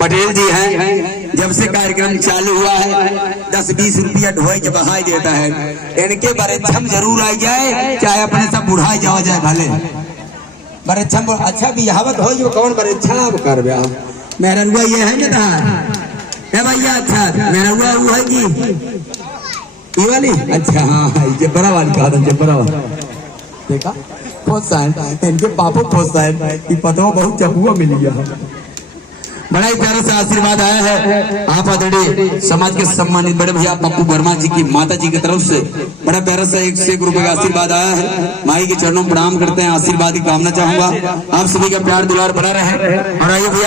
पटेल जी हैं, जब से कार्यक्रम चालू हुआ है 10-20 रुपया ढोई के बहाई देता है। इनके बरेछम जरूर आ जाए, चाहे अपने सब बुढ़ाई जावा जाए भले बरेछम। अच्छा बिहावत हो जो कौन बरेछा कर ब्याह मेरा हुआ ये है ना है भैया। अच्छा मेरा हुआ वो है कि ये वाली। अच्छा हाँ ये बड़ा वाली कहा था, बड़ा वाला देखा प्रोत्साहन इनके पापा प्रोत्साहन कि पतवा बहुत चपुआ मिल गया। बड़ा ही प्यारा सा आशीर्वाद आया है आप आदरणीय समाज के सम्मानित बड़े भैया पप्पू वर्मा जी की माता जी की तरफ से बड़ा प्यारा सा 101 रुपए का आशीर्वाद आया है। माई के चरणों में प्रणाम करते हैं, आशीर्वाद की कामना चाहूंगा। आप सभी का प्यार दुलार बना रहे और आइए भैया